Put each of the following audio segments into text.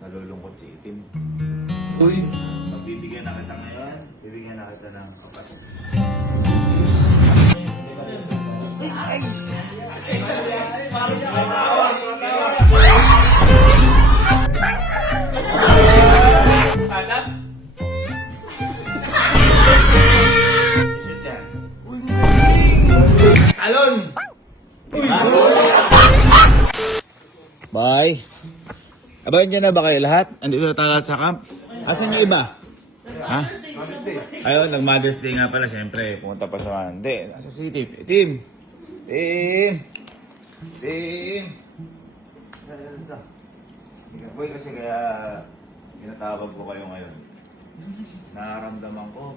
Nalulungkot si Itim. Uy, Pagbibigyan na kita ngayon, bibigyan na kita ng kapatid. Anak? Shoot yan. Talon! Bye! Abayan dyan na ba kayo lahat? Andito na tayo sa camp? Asan yung iba? Ha? Ayun, nag-Mother's Day nga pala, syempre. Pumunta pa sa hindi. Nasa si Tim. Tim! Tim! Tim! Boy, kasi kaya pinatawag ko kayo ngayon. Nararamdaman ko.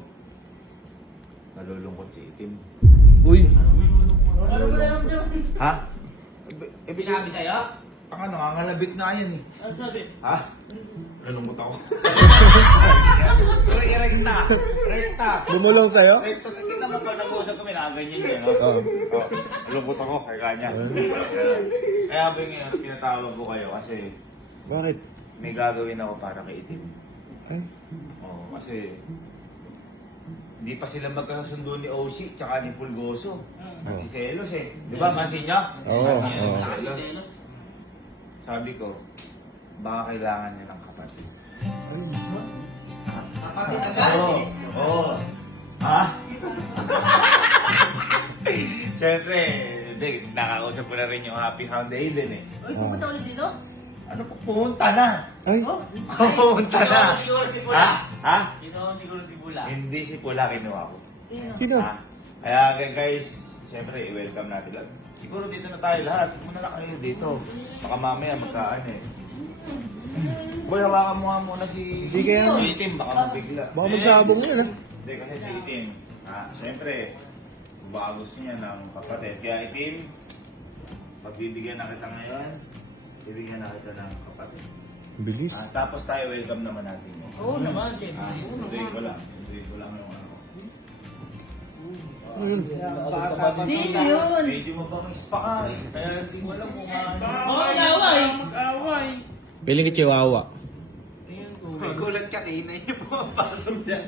Nalulungkot si Tim. uy. Ha? Sinabi sa'yo? Ang ano, nangangalabit na yan eh. Ano sabi? Ha? Nalungkot ako. Rekta! Rekta! Bumulong sa'yo? Rekta! Kita mo pag nag-uusap kami, nakaganyan yun. No? Oo. Oh, nalungkot ako kay kanya. Kaya ba ngayon, pinatawag ko kayo kasi Bakit? may gagawin ako para kay Itim. Ay, Oo, kasi hindi pa sila magkasundo ni Oshi tsaka ni Pulgoso. Nagsiselos eh. Di ba, mansin niya? Oo, Mansin niya, oo. nagsiselos. Sabi ko, baka kailangan niya ng kapatid. Kapatid agad? Oo. Oo. Ha? Siyempre, hindi, nakakausap ko na rin yung Happy Hound Haven eh. Uy, pupunta ulit dito? Ano po, pumunta na. ay. Pumunta na. Siguro si Ha? Pula. Ha? Siguro si Pula. Hindi si Pula kinuha ko. Sino? Ha? Kaya guys, siyempre, i-welcome natin lahat. Siguro dito na tayo lahat. Muna na kayo dito. Baka mamaya magkaan eh. Boy, hawakan mo nga muna si Sige. si Itim. Baka mabigla. Baka magsabong yun ah. Hindi kasi si Itim. Ha? Siyempre, baka gusto niya ng kapatid. Kaya Itim, pagbibigyan na kita ngayon, bibigyan na kita ng kapatid. Bilis. Tapos tayo welcome naman natin. Oo naman, siyempre. Sunduin ko lang. Sunduin ko lang yung ano. Sino yun? Medyo mabangis pa ka eh. Kaya hindi mo alam kung ano. Baka inaway. Piling ka chihuahua. Magulat ka, kinay niyo pumapasok dyan.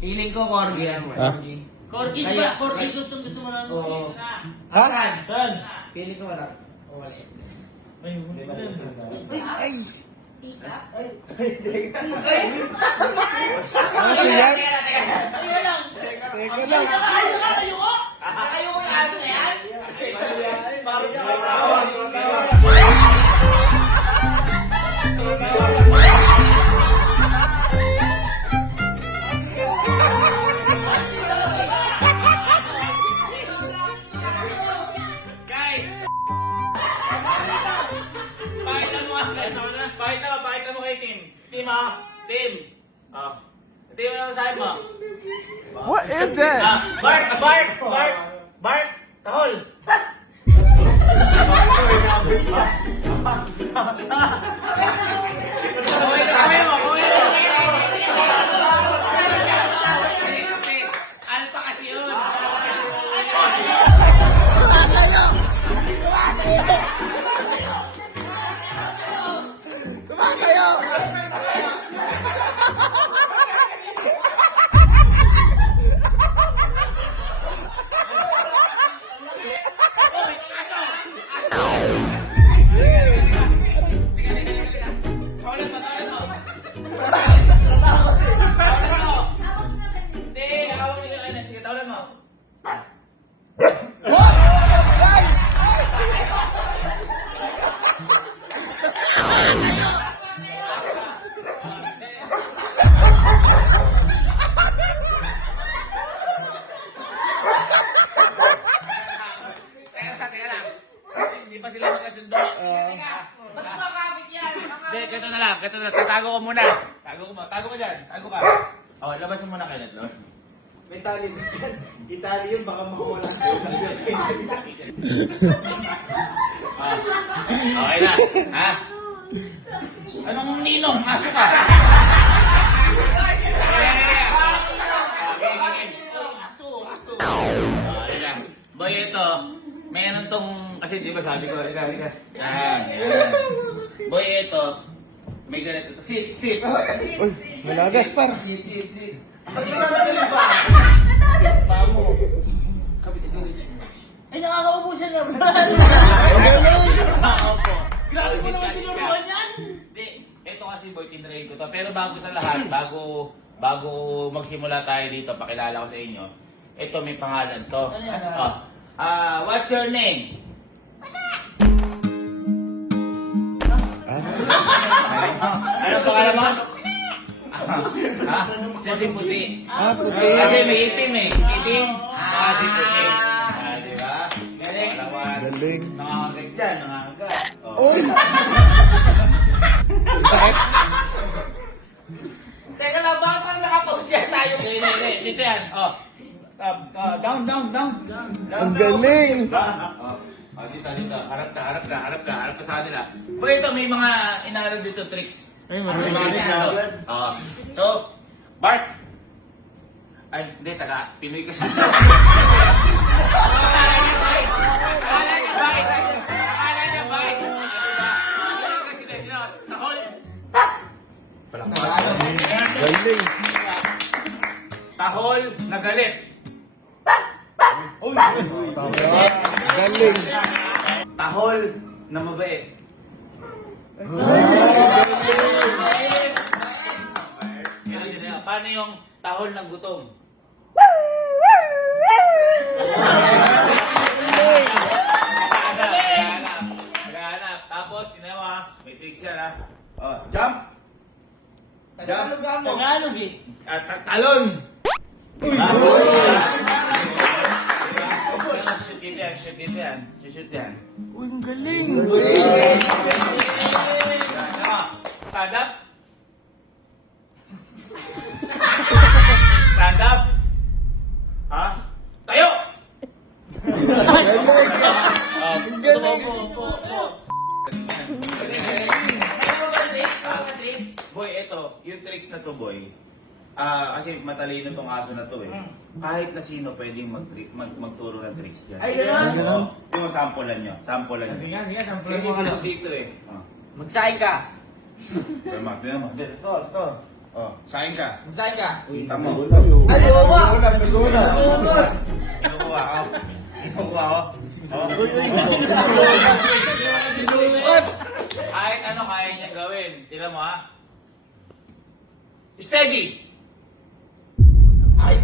Feeling ko, Corgi yan. Ha? Corgi ba? Corgi gusto mo na. Oo. Ha? Saan? Feeling ko wala. O wala. Ay, Ay! Ay! Ano siya? Teka lang! Teka lang. Nakakayo ko? Nakakayo ko yung ano na yan? Guys! Pakita mo kay Tim. Tim ha? Tim. Tim, ano sabi mo? What is that? Bark! Bark! Bark! Bark! Tahol! Alpha kasi yun! Hindi, hawak niyo yung kanan. Sige, tawalan mo. Teka lang. Hindi pa sila magkasundo. Ba't makakapit yan? Hindi, ganito na lang. Tatago ko muna. Tago ka dyan. Tago ka. Labas mo muna kayo, Lord. May tali din siya. Itali yun, baka makawala sa'yo. Okay na. Ha? Anong ninong? Masok ka. Aso. Boy, ito. Meron tong, kasi di ba sabi ko, halika. Yan. Boy, ito. May ganito. Sit. Uy, malagas par. Sit. Pag ito ba? Bango. Ay, nakakaupo siya naman. Opo. Grabe mo naman tinuruan yan. Hindi. Ito kasi boy, tinrain ko to. Pero bago sa lahat, bago magsimula tayo dito, pakilala ko sa inyo. Ito may pangalan to. Ano yan? What's your name? Ano pangalan mo? Ha? Siya si Puti. Puti. Kasi may itim eh. Itim. Si Puti. Di ba? Galing. Galing. Nangangagat dyan. Nangangagat. Uy! Bakit? Teka lang, bakit parang nakapause yan tayo? Hindi. Dito yan. Down. Ang galing! Dito. Harap ka sa kanila. Boy, ito, may mga inaral dito tricks. Ay, May mga inaral. So, Bart. Ay, hindi, taga. Pinoy kasi. Galing! Tahol na galit. Galing! Tahol na mabait. Paano yung tahol ng gutom? Naghahanap. Tapos, tinawa mo ha. May tricks yan ha. Jump! Jump! Tagalog eh. Talon! Shoot yan. Uy, ang galing! Stand up. Stand up. Ha? Tayo! Ang galing! Boy, ito, yung tricks na to, boy. Kasi matalino tong aso na to eh. Kahit na sino pwedeng magturo ng tricks dyan. Ay, gano'n? Yung sampulan nyo. Sige, Kasi sino dito eh. Magsahin ka. Tama. Ito. Sain ka. Magsahin ka. Kita mo. Ay, owa! Kinukuha ko. Kahit ano kaya niyang gawin. Tila mo ha. Steady!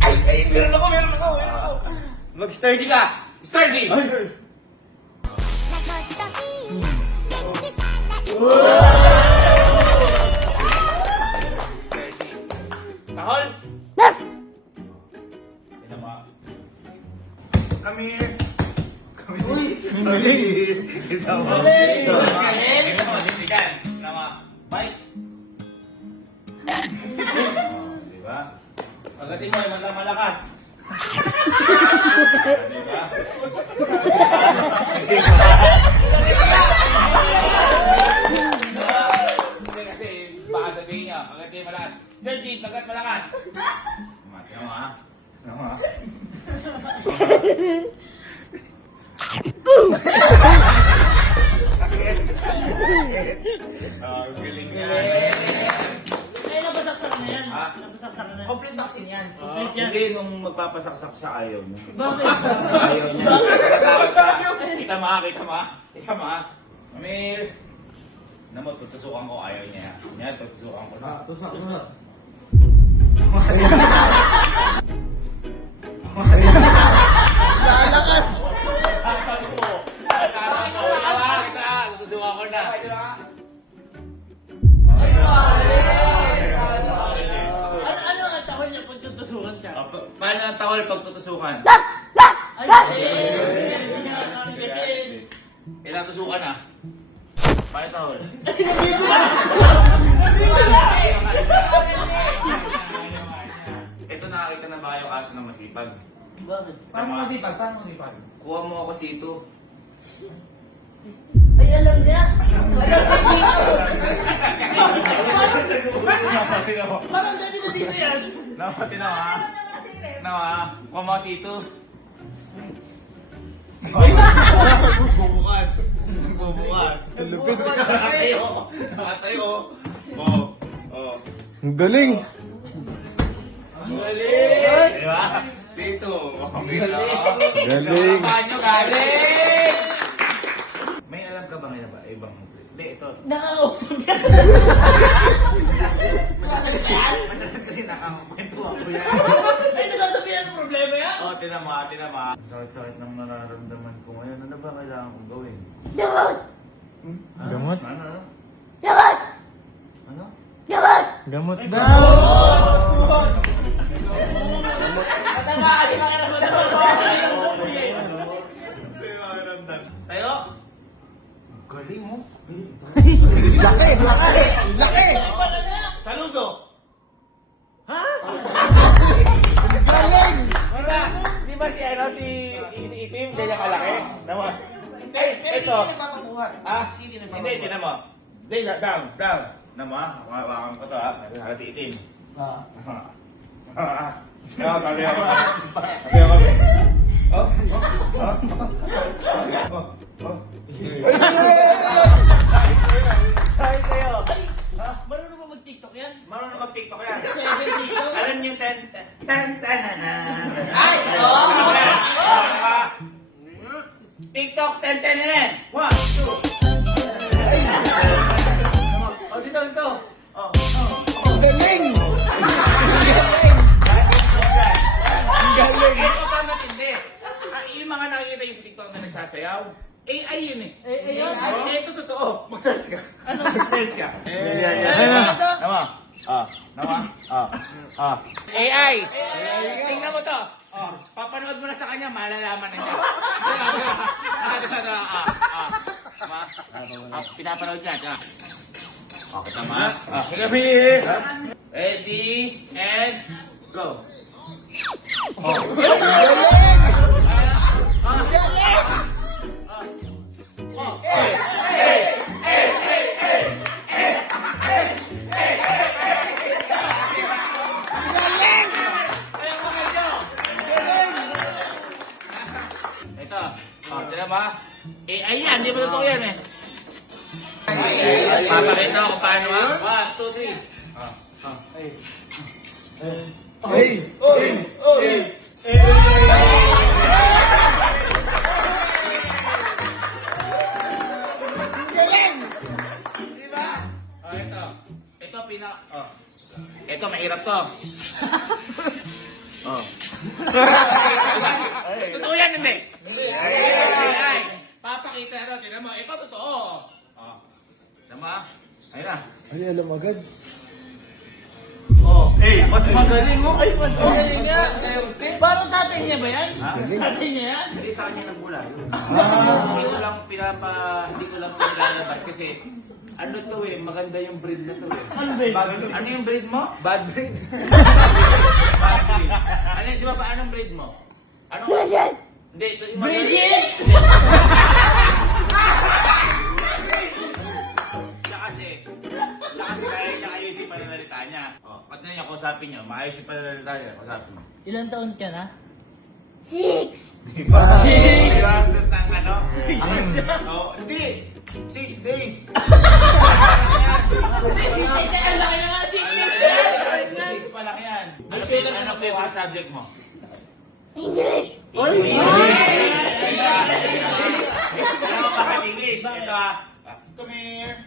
Ay, meron ako. Mag-sturdy ka! Sturdy! Tahol! Tila mo ha. Come here! Uy! Kita mo. Kita mo, sisigan. Tila mo. Bite! Diba? Pagdating mo, malakas. Diba? Hindi kasi, baka sabihin niya, pagdating malakas. Sir Jeep, pagkat malakas. Tingnan mo ha. Tingnan mo ha. Galing nga. Ay, napasaksak na yan. Ha? Napasaksak na. Complete vaccine yan. Complete yan. Hindi, nung magpapasaksak siya ayaw niya. Bakit? Ayaw niya. Natatakot siya. Kita mo ha. Amir. Naman, tutusukan ko. Ayaw niya. Yan, tutusukan ko na. Tusak mo na. Lalakad! Tutusukan ko na. Ano ang tahol niya pag tutusukan siya? Paano ang tahol pag tutusukan? Ay, Ilang tusukan ah? Paano tahol? Ito nakakita na ba yung aso ng masipag? Bakit? Paano masipag? Kuha mo ako sito. Ay, alam niya. Parang dati na dito yan. Napati na ha? Na ha? Kuha mo ako sito. Bubukas. Bubukas. Lupit. Nakatayo. Nakatayo. Oh. Oh. Ang galing. Ang galing! Diba? Sito. Galing. Panyo galing! May alam ka ba ngayon ba? Ibang hindi, ito. Nakakausap yan. Madalas kasi nakakakwentuhan ko yan. Ay, nasasabihan ng problema yan? Oh, tinama, tinama. Sakit-sakit ng nararamdaman ko ngayon. Ano ba kailangan kong gawin? Ha? Gamot? Ano? Ano? Gamot daw. Matamaan yung mga Sa'yo makaramdam. Tayo! Galing mo. Laki! Laki! Saludo! Galing! Wala! Di ba si ano, si Itim, ganyan kalaki? Tama? Ito. Hindi, hindi mo. Hindi, down, down. Naman ha? Hawakan ko to ha. Para si Itim. Sabi ako. Sabi ako. Oh, Sabi kayo. Marunong ba mag-tiktok yan? Marunong mag-tiktok yan. 7 tiktok? Alam niyo, ten. Ay! TikTok, 10 na rin. 1, 2. Oh, dito, dito. Oh, oh. Ang galing! Ang galing! Ito pa matindi. Yung mga nakikita yung sa TikTok na nagsasayaw, AI yun eh. Ayun. Ito totoo. Mag-search ka. Ano? Mag-search ka. Ano ito? Nama. Nama. AI. Tingnan mo to. Papanood mo na sa kanya, malalaman na niya. Pinapanood niya. Okay, tama. Kami. Ready, and go. Ito. Tira ba? AI yan, di ba totoo yan eh? Papakita ko kung paano ha. 1, 2, 3. Diba? Oh, ito. Ito ito mahirap to. Oh. Totoo yan, hindi? Ay, papakita ito. Tignan mo, ito totoo. Oh. Tama? Ayun na. Ay, alam agad. Oh, mas magaling mo. Ay, magaling nga. Parang tatay niya ba yan? Tatay niya yan? Hindi sa kanya nagmula yun. Hindi ko lang pinalabas kasi ano to eh, maganda yung breed na to eh. Ano ba yun? Ano yung breed mo? Bad breed. Bad breed. Ano, di ba anong breed mo? Ano? Hindi, ito yung Bridget! Siya kasi kaya niya ayos yung pananalita niya. Oh, pati niya kausapin niyo, maayos yung pananalita niya, kausapin mo. Ilan taon ka na? 6. Di ba? Di ba? Ang ano? Oh, hindi. 6 days. Ang laki na nga, 6 6 days pa lang yan. Ano favorite subject mo? English. Ano ka English? Ito ha. Come here.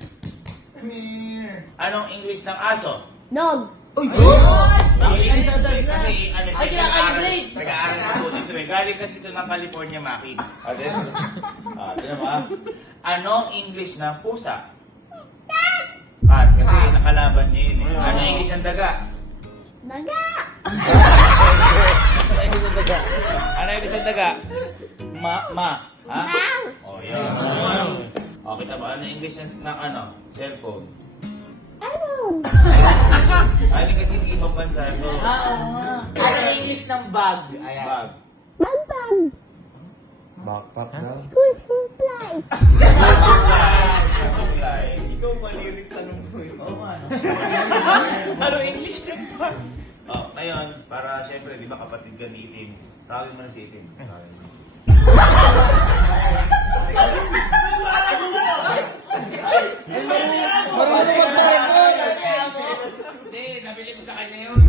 Come here. Anong English ng aso? Dog. English kasi ano siya, Ay, kinaka-grade. nag-aaral na po dito eh. Galing kasi ito ng California, Maki. Tignan mo ah. Anong English ng pusa? Cat. Kasi nakalaban niya yun eh. Ano English ng daga? Daga. Ano English ng daga? Ano English ng daga? Ha? Mouse. Oh, yun. O, kita ba? Ano English ng ano? Cellphone? Ano? Ano kasi yung ibang bansa ito? Oo nga. Ano English ng bag? Ayan. Bag. Bambam. Backpack daw. School supplies. Supplies. Ikaw malirik tanong mo yun. Oo nga, no? Ano English niya pa? Oh, ngayon, para syempre, di ba kapatid ka ni Itim, tawagin mo na si Itim. Marunong mag-record. Hindi, nabili ko sa kanya yun.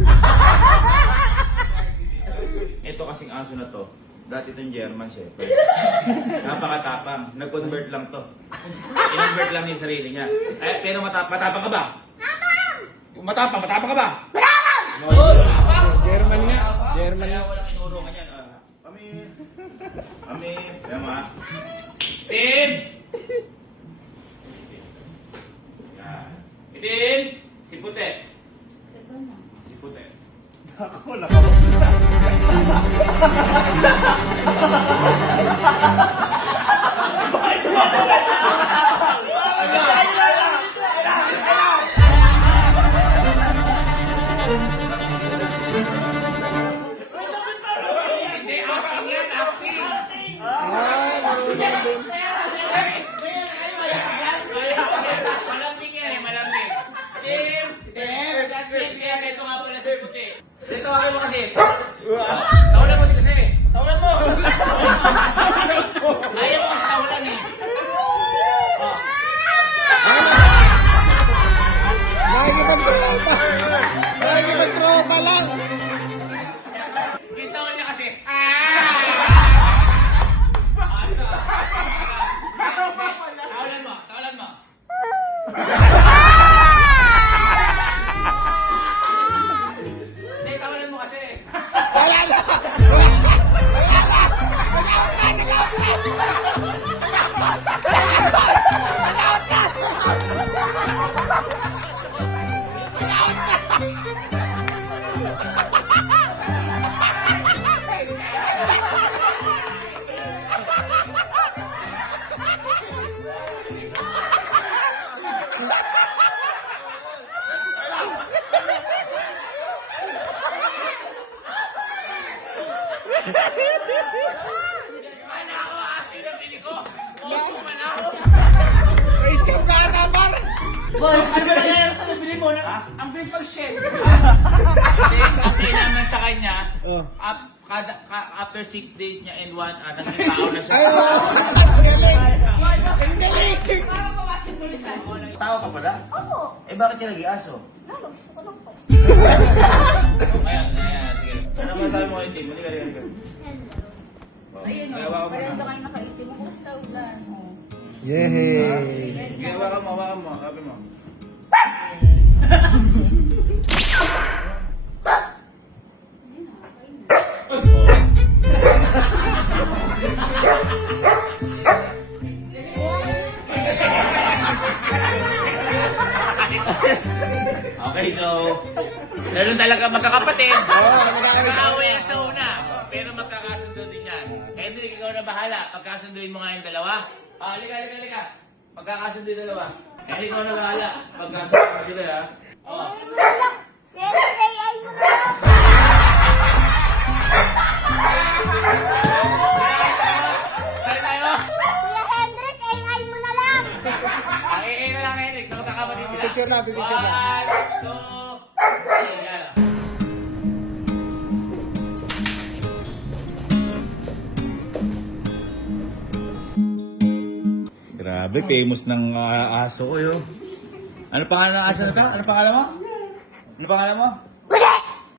Ito kasing aso na to. Dati itong German Shepherd. Napakatapang. Nag-convert lang to. In-convert lang niya yung sarili niya. Eh, pero matapang ka ba? Matapang ka ba? German nga. German Kaya nga. walang inurungan yan. Kami. Kaya mga. Itin! Yan. Itin! Si Puti. Si Puti. Ako, nakabang. Hindi, acting yan, acting! Malambing yan eh, malambing. Tim! Kaya ito nga pala si Puti. Dito ako mo kasi. Tawalan mo din kasi. Tawalan mo! Ayaw mo kasi tawalan eh. Oh. Nakikipag-tropa lang. Yung tawal niya kasi. Tawalan mo, tawalan mo. Hindi, tawalan mo kasi. Kala ko, asin ang bili ko. Oso man ako. May scam ka ata, par. Boy, ano ba nangyayari sa nabili mo? Ang bilis mag-shell. Hindi, ang kailangan sa kanya, Oh. after 6 days niya and 1, naging tao na siya. Parang mabasketballista. Tao ka pala? Opo. Eh bakit niya naging aso? Lalo, gusto ko lang po. Ayan, sige. Ano masabi mo kay Tim? Halika. Ayun o, Hawakan mo parehas na. na kayo nakaitim. Kumusta ulan o? Yay! Sige, hawakan mo, kape mo. Okay, so, meron talaga magkakapatid. Mag-aaway yan sa una, pero magkakasundo din yan. Hendrik, ikaw na bahala. Pagkasunduin mo nga yung dalawa. Halika. Pagkakasundo yung dalawa. Hendrik, ikaw na bahala. Pagkasundo mo sila, ha? Oh. Ay mo na lang. Kaya AI mo na lang. Balik tayo. Kuya Hendrik, AI mo na lang. Ang AA na lang, Hendrik, na magkakapatid sila. Picture na. 1, 2, 3, yan. Grabe, famous ng aso ko yun. Ano pangalan ng aso na to? Ano pangalan mo? Ano pangalan mo?